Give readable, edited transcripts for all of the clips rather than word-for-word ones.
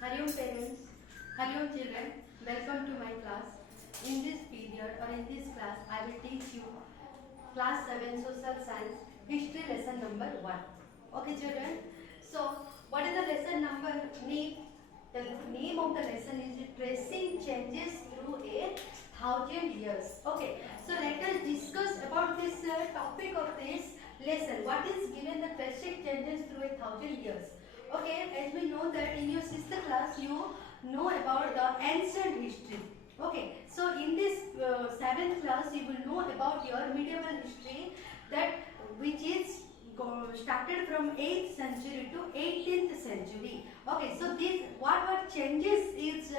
Hari Om parents, Hari Om children, welcome to my class. In this period or in this class, I will teach you class 7 social science history lesson number 1. Okay children, so what is the lesson number name? The name of the lesson is tracing changes through a thousand years. Okay, so let us discuss about this topic of this lesson. What is given the tracing changes through a thousand years? Okay, as we know that in your sister class you know about the ancient history. Okay, so in this 7th class you will know about your medieval history, that which is started from 8th century to 18th century. Okay, so this what changes is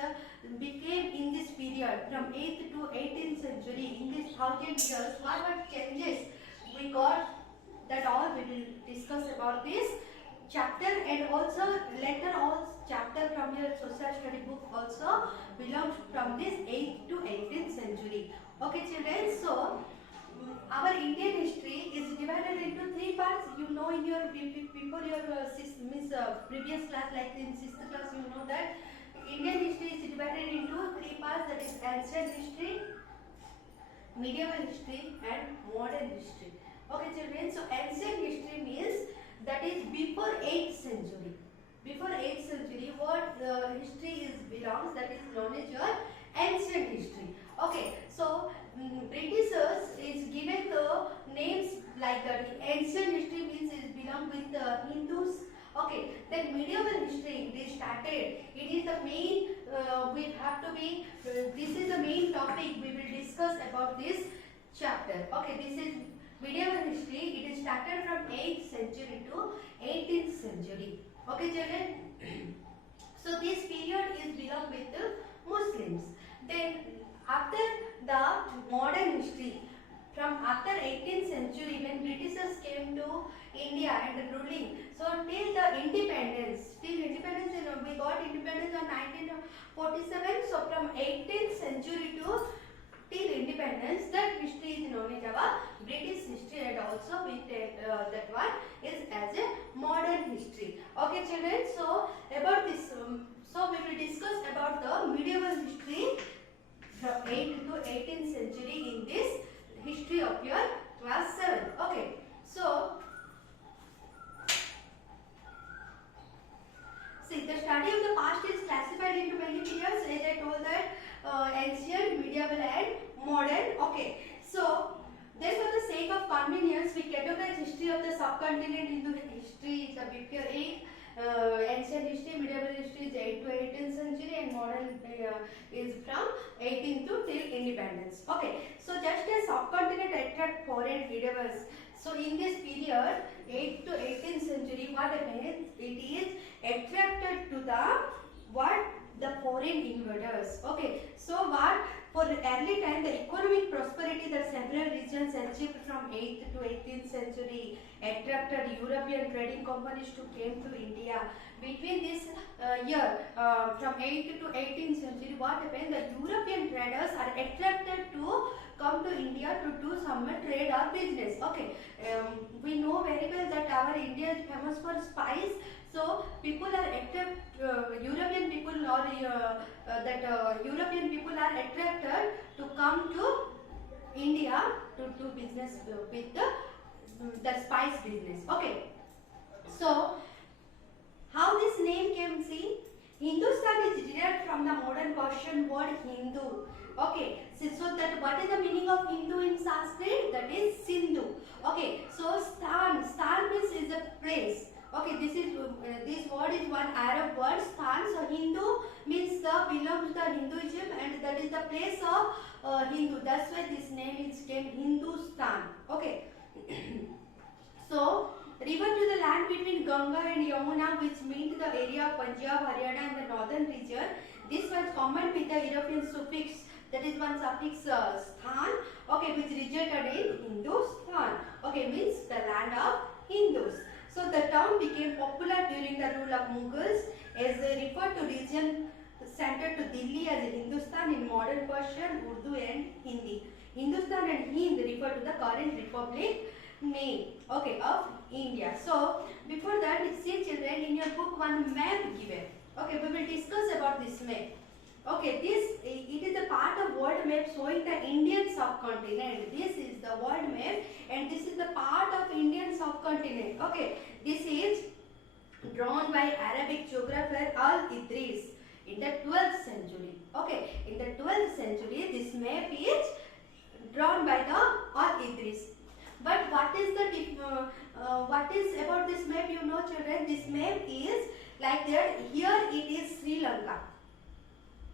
became in this period from 8th to 18th century. In this 1000 years, what changes we got, that all we will discuss about this chapter, and also later all chapter from your social study book also belongs from this 8th to 18th century. Okay children, so our Indian history is divided into 3 parts. You know in your before your previous class, like in 6th class, you know that Indian history is divided into 3 parts, that is ancient history, medieval history and modern history. Okay children, so ancient history means that is before 8th century. Before 8th century, what history is belongs, that is known as your ancient history. Okay, so Britishers is given the names like that. Ancient history means it belong with Hindus. Okay, then medieval history it is started. It is the main. We have to be. This is the main topic we will discuss about this chapter. Okay, this is medieval history. It is started from 8th century to 18th century. Okay, children. So this period is belong with the Muslims. Then after the modern history, from after 18th century when Britishers came to India and ruling, so till the independence, we got independence on 1947. So from 18th century to till independence, that history is known as our British history, and also we take that one is as a modern history. Okay children, so about this, so we will discuss about the medieval history from 8th to 18th century in this history of your class 7. Okay, so see, the study of the past is classified into many periods, as I told that ancient, medieval and modern. Okay, so then for the sake of convenience, we categorize history of the subcontinent into history before 8, ancient history, medieval history is 8th to 18th century, and modern is from 18th to till independence. Okay, so just as subcontinent attract foreign invaders, so in this period 8th to 18th century, what happens, it is attracted to the what, the foreign invaders. Okay, so what, for the early time the economic prosperity that several regions achieved from 8th to 18th century attracted European trading companies to came to India. Between this year from 8th to 18th century, what happened, the European traders are attracted to come to India to do some trade or business. Okay, we know very well that our India is famous for spice. So people are European people or European people are attracted to come to India to do business with the spice business. Okay, so how this name came, see, Hindustan is derived from the modern Persian word Hindu. Okay, so that what is the meaning of Hindu in Sanskrit? That is Sindhu. Okay, so Stan means is a place. Okay, this word is one Arab word, Stan. So Hindu means the belongs to the Hinduism, and that is the place of Hindu. That's why this name is came Hindustan. Okay. So river to the land between Ganga and Yamuna, which meant the area of Punjab, Haryana and the northern region. This was common with the European suffix, that is one suffix Stan. Okay, which resulted in Hindustan. Okay, means the land of Hindus. So the term became popular during the rule of Mughals, as they referred to region centered to Delhi as Hindustan in modern Persian, Urdu and Hindi. Hindustan and Hind refer to the current republic name, okay, of India. So before that, see children, in your book one map given. Okay, we will discuss about this map. Okay, it is a part of world map showing the Indian subcontinent. This is the world map and this is the part of Indian subcontinent. Okay, this is drawn by Arabic geographer Al-Idris in the 12th century. Okay, in the 12th century this map is drawn by the Al-Idris. But what is what is about this map? You know, children, this map is like that. Here it is Sri Lanka.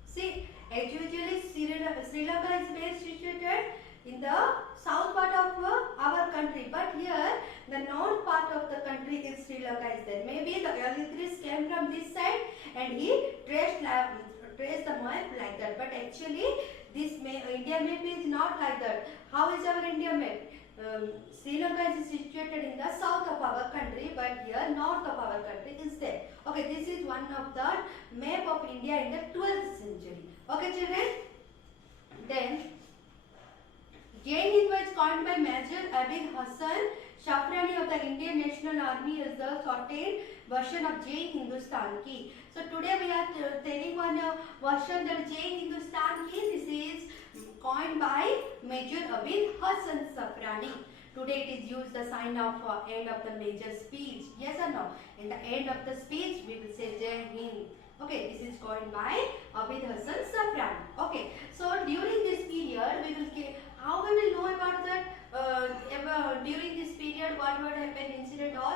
See, as usually Sri Lanka is where situated in the south part of our country, but here the north part of the country is Sri Lanka is there. Maybe the Al-Idris came from this side and he traced the map like that. But actually, this India map is not like that. How is our India map? Sri Lanka is situated in the south of our country, but here north of our country is there. Okay, this is one of the map of India in the 12th century. Okay, children. Then Jai Hind was coined by Major Abid Hassan Shafrani of the Indian National Army as the shortened version of Jai Hindustan Ki. So today we are telling one version that Jai Hindustan Ki. This is coined by Major Abid Hassan Shafrani. Today it is used the sign of end of the major speech. Yes or no? In the end of the speech we will say Jai Hind. Okay, this is coined by Abid Hassan Shafrani. Okay, so during this period we will how we will know about that during this period what would happen incident all.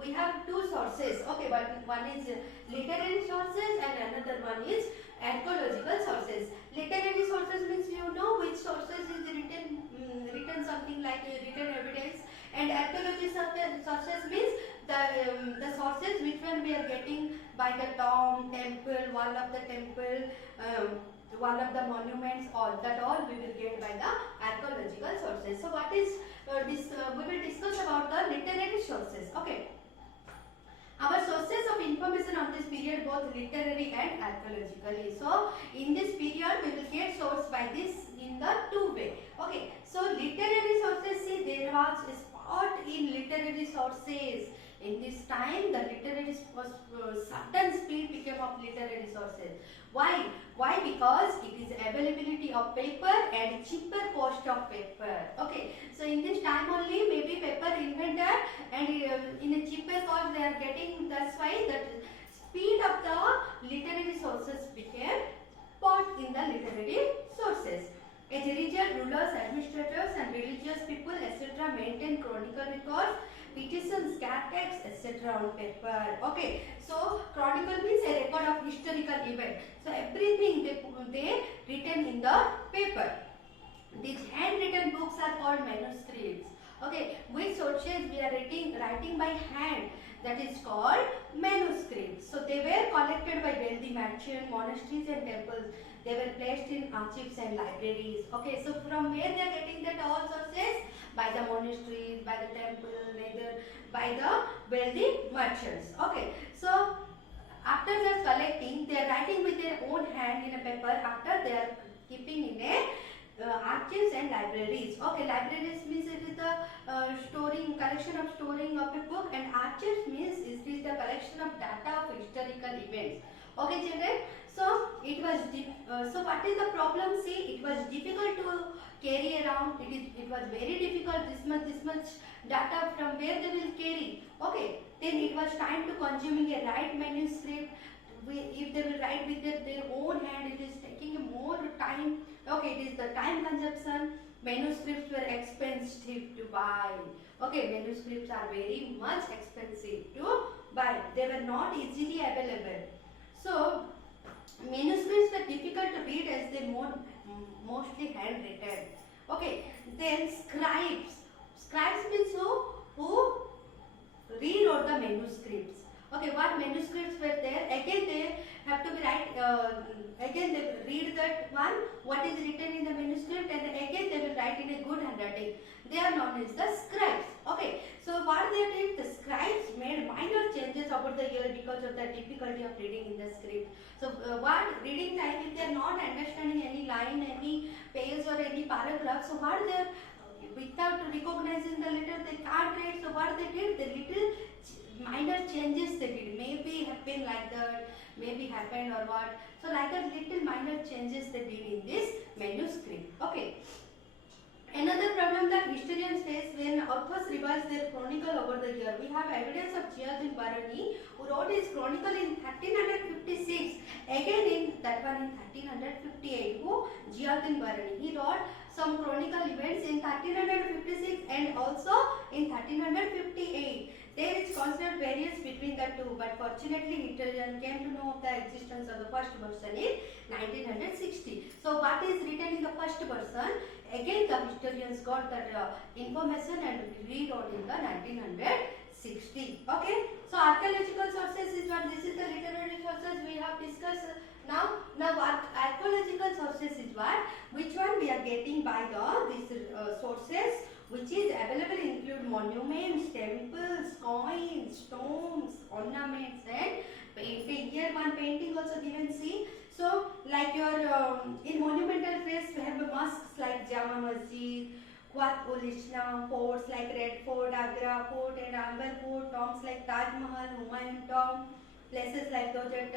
We have two sources. Okay, but one is literary sources and another one is archaeological sources. Literary sources means you know which sources is written something like written evidence, and archaeological sources means the sources which one we are getting by the tomb, temple, wall of the temple, one of the monuments, all we will get by the archaeological sources. So what is this? We will discuss about the literary sources. Okay. Our sources of information on this period both literary and archaeologically. So in this period we will get source by this in the two way. Okay. So literary sources, see there was a spot in literary sources. In this time the literary certain speed became of literary sources. Why? Why? Because it is availability of paper and cheaper cost of paper. Okay. So in this time only maybe paper invented and in a cheaper cost they are getting. That's why the speed of the literary sources became part in the literary sources. As a result, rulers, administrators and religious people etc. maintain chronicle records, petitions, catechs etc. on paper. Okay, so chronicle means a record of historical event. So everything they written in the paper. These handwritten books are called manuscripts. Okay, which sources we are writing by hand, that is called manuscripts. So they were collected by wealthy merchants, monasteries and temples. They were placed in archives and libraries. Okay, so from where they are getting that all sources? By the monasteries, by the temple, by the wealthy merchants. Okay, so after they are collecting, they are writing with their own hand in a paper. After they are keeping in a archives and libraries. Okay, libraries means it is the collection of storing of a book, and archives means it is the collection of data of historical events. Okay, children. So it was so what is the problem? See, it was difficult to carry around. It was very difficult. This much data from where they will carry. Okay, then it was time to consuming a right manuscript. If they will write with their own hand, it is taking more time. Okay, it is the time consumption. Manuscripts were expensive to buy. Okay, manuscripts are very much expensive to buy. They were not easily available. So manuscripts were difficult to read as they mostly handwritten. Okay, then scribes. Scribes means who rewrote the manuscripts. Okay, what manuscripts were there? Again they have to be again they read that one, what is written in the manuscript, and again they will write in a good handwriting. They are known as the scribes. Okay, so what they did, the scribes made minor changes over the year because of the difficulty of reading in the script. So what reading time, if they are not understanding any line, any page or any paragraph, so what they are without recognizing the letter they can't read. So what they did, the little minor changes they did, maybe have been like that, maybe happened or what. So like a little minor changes they did in this manuscript. Okay. Another problem that historians face when authors revise their chronicle over the year. We have evidence of Ziauddin Barani, who wrote his chronicle in 1356, again in that one in 1358. Who? Ziauddin Barani. He wrote some chronicle events in 1356 and also in 1358. There is constant variance between the two, but fortunately historians came to know of the existence of the first version in 1960. So what is written in the first version? Again the historians got that information and rewrote in the 1960. Okay. So archaeological sources is what, this is the literary sources we have discussed. Now archaeological sources is what, which one we are getting by these sources which is available include monuments, temples, coins, stones, ornaments and painting. Here one painting also given, see. So like your in monumental place we have mosques like Jama Masjid, Quat ul Islam, forts like Red Fort, Agra Fort and Amber Fort, tombs like Taj Mahal, Humayun Tomb, places like those at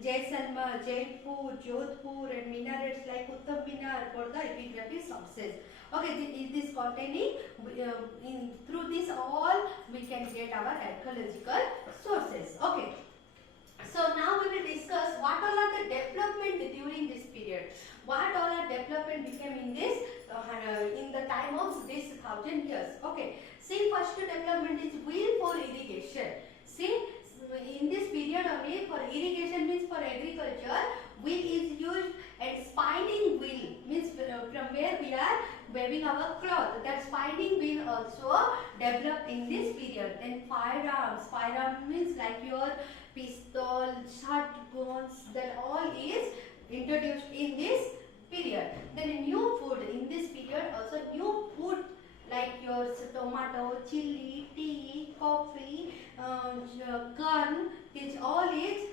Jaisalmer, Jaipur, Jodhpur and minarets like Qutub Minar for the epigraphy sources. Okay, this containing through this all we can get our archaeological sources. Okay. So now we will discuss what all are the development during this period. What all are development became in this in the time of this 1000 years. Okay. See, first development is wheel for irrigation. See, in this period only for irrigation means for agriculture, wheel is used, and spinning wheel means from where we are weaving our cloth. That spinning wheel also developed in this period. Then firearms. Firearm means like your pistol, shotguns, that all is introduced in this period. Then new food in this period, also new food like your tomato, chili, tea, coffee, corn, this all is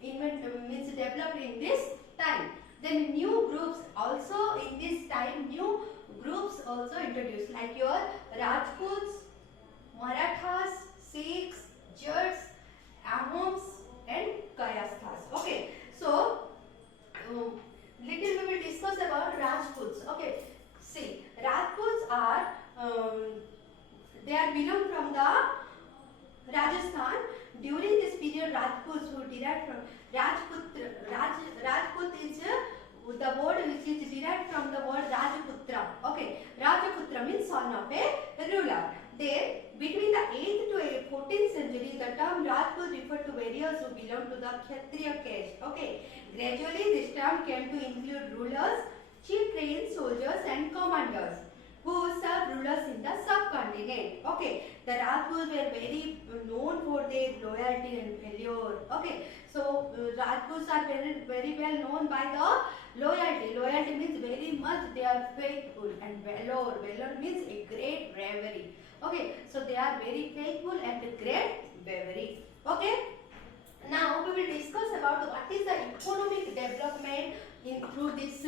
means developed in this time. Then new groups also in this time, new groups also introduced like your Rajputs, Marathas, Sikhs, Jats, Ahoms and Kayasthas. Okay, so little we will discuss about Rajputs. Okay, see, Rajputs are they are belong from the Rajasthan. During this period, Rajputs who derived from Rajput is the word which is derived from the word Rajputra. Okay, Rajputra means son of a ruler. There, between the 8th to 14th century, the term Rajput referred to various who belong to the Kshatriya caste. Okay, gradually this term came to include rulers, chief trained soldiers and commanders who served rulers in the subcontinent. Okay, the Rajputs were very known for their loyalty and valor. Okay, so Rajputs are very well known by the loyalty. Loyalty means very much they are faithful, and valor. Valor means a great bravery. Okay, so they are very faithful and great bravery. Okay, now we will discuss about what is the economic development through this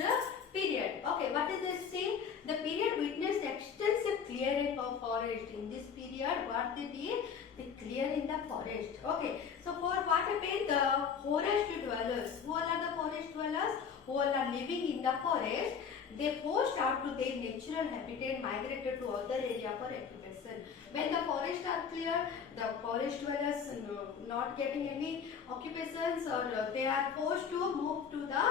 period. Okay, what is this thing? The period witnessed extensive clearing of forest. In this period, what they did? They clear in the forest. Okay, so for what happened? The forest dwellers. Who all are the forest dwellers? Who all are living in the forest? They forced out to their natural habitat, migrated to other area for occupation. When the forests are clear, the forest dwellers not getting any occupations, or they are forced to move to the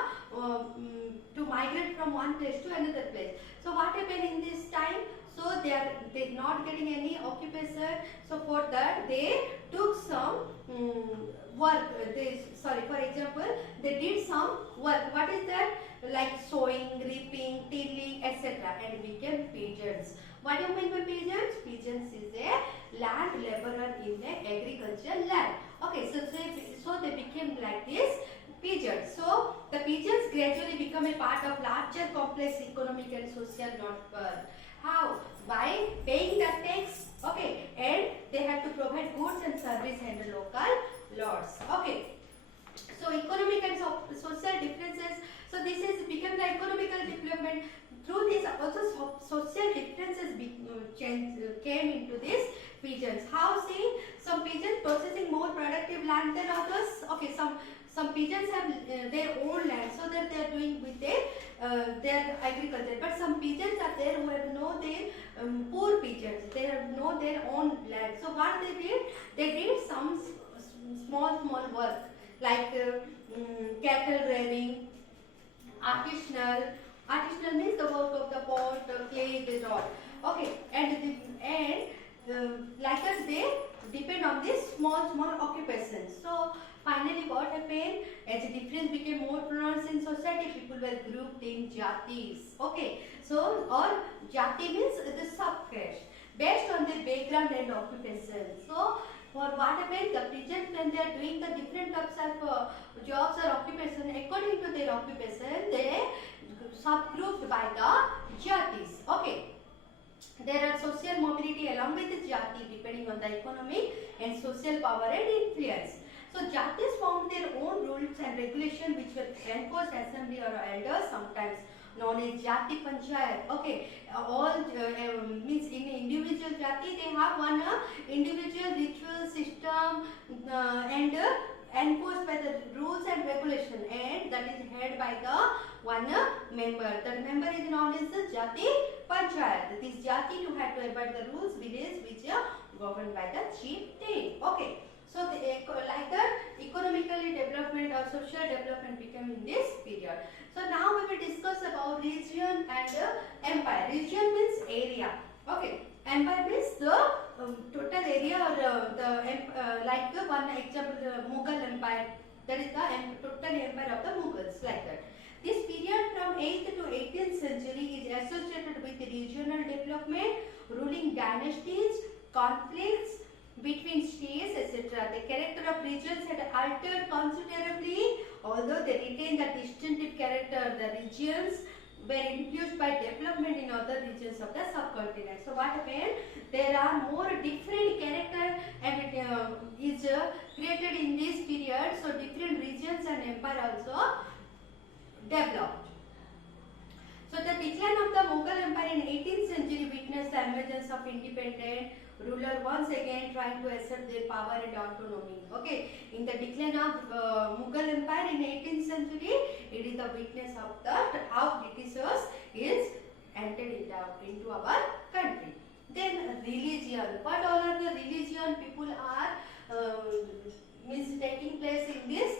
to migrate from one place to another place. So what happened in this time? So they not getting any occupation. So for that they took some work. For example, they did some work. What is that? Like sowing, reaping, tilling, etc. and became peasants. What do you mean by peasants? Peasants is a land laborer in the agricultural land. Okay, so they became like this peasants. So the peasants gradually become a part of larger complex economic and social network. How? By paying the tax. Okay, and they had to provide goods and service and local lords. Okay. So economic and social differences. So this is become the economical development. Through this also social differences came into these peasants. How? See, some peasants possessing more productive land than others. Okay, some Some peasants have their own land, so that they are doing with their agriculture. But some peasants are there who have no their poor peasants. They have no their own land. So what they did? They did some small work like cattle rearing, artisanal means the work of the pot, clay, the doll. Okay, and like that they depend on this small occupations. So finally what happened, as the difference became more pronounced in society, people were grouped in jatis. Okay, so or jati means the sub-caste based on their background and occupation. So for what happened, the peasants when they are doing the different types of jobs or occupation, according to their occupation, they subgrouped by the jatis. Okay. There are social mobility along with the jati depending on the economic and social power and influence. So jatis formed their own rules and regulations which were enforced assembly or elders, sometimes known as jati panchayat. Okay, all means in individual jati they have one individual ritual system and enforced by the rules and regulation, and that is head by the one member. The member is known as the jati panchayat. This jati to have to abide the rules village which are governed by the chieftain. Okay. So like that economically development or social development became in this period. So now we will discuss about region and empire. Region means area. Okay. Empire means the total area or like one example Mughal Empire. That is the total empire of the Mughals, like that. This period from 8th to 18th century is associated with regional development, ruling dynasties, conflicts between states, etc. The character of regions had altered considerably, although they retained the distinctive character. The regions were influenced by development in other regions of the subcontinent. So what happened? There are more different character and it is created in this period. So different regions and empire also developed. So the decline of the Mughal Empire in 18th century witnessed the emergence of independent ruler once again trying to assert their power and autonomy. Okay, in the decline of Mughal Empire in 18th century, it is the witness of that how Britishers is entered into our country. Then religion. What all are the religion people are means taking place in this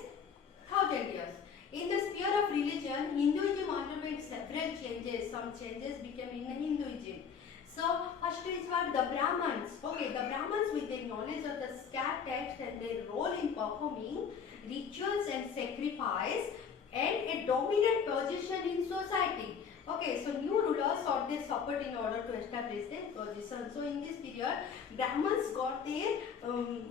1000 years. In the sphere of religion, Hinduism underwent several changes. Some changes became in Hinduism. So first is what the Brahmins. Okay, the Brahmins with their knowledge of the sacred text and their role in performing rituals and sacrifice and a dominant position in society. Okay, so new rulers sought their support in order to establish their position. So in this period, Brahmins got their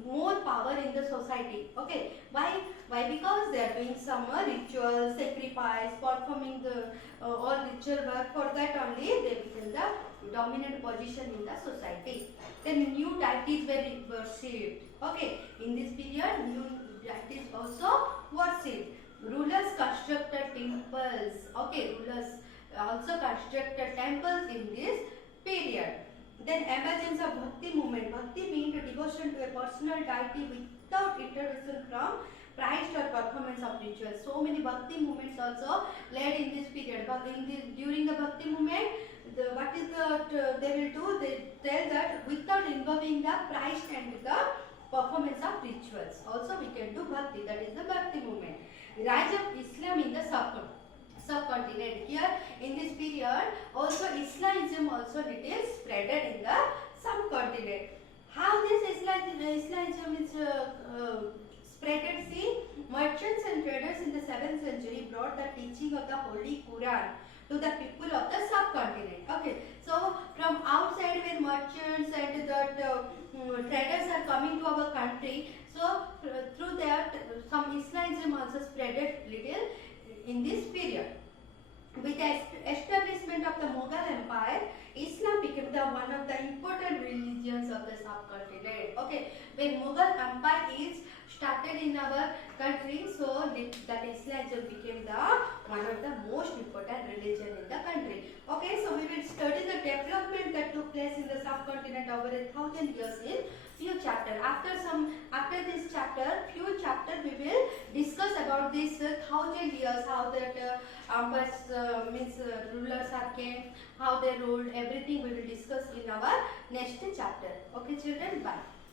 more power in the society. Okay, why? Because they are doing some rituals, sacrifice, performing the all ritual work. For that only they became the dominant position in the society. Then new deities were worshipped. Okay, in this period, new deities also worshipped. Rulers constructed temples. Okay, rulers also constructed temples in this period. Then emergence of Bhakti movement. Bhakti means devotion to a personal deity without intervention from priest or performance of rituals. So many Bhakti movements also led in this period. But during the Bhakti movement, what is they will do? They tell that without involving the priest and the performance of rituals. Also we can do Bhakti. That is the Bhakti movement. Rise of Islam in the subcontinent. Here in this period also Islamism also little spreaded in the subcontinent. How this Islamism is spreaded? See, merchants and traders in the 7th century brought the teaching of the Holy Quran to the people of the subcontinent. Okay, so from outside when merchants and the traders are coming to our country, so through that some Islamism also spreaded little in this period. With the establishment of the Mughal Empire, Islam became one of the important religions of the subcontinent. Okay, when Mughal Empire is started in our country, so that Islam became one of the most important religion in the country. Okay, so we will study the development that took place in the subcontinent over 1000 years in few chapter. After this chapter, few chapter we will discuss about this 1000 years, how that means rulers are came, how they ruled, everything we will discuss in our next chapter. Okay children, bye.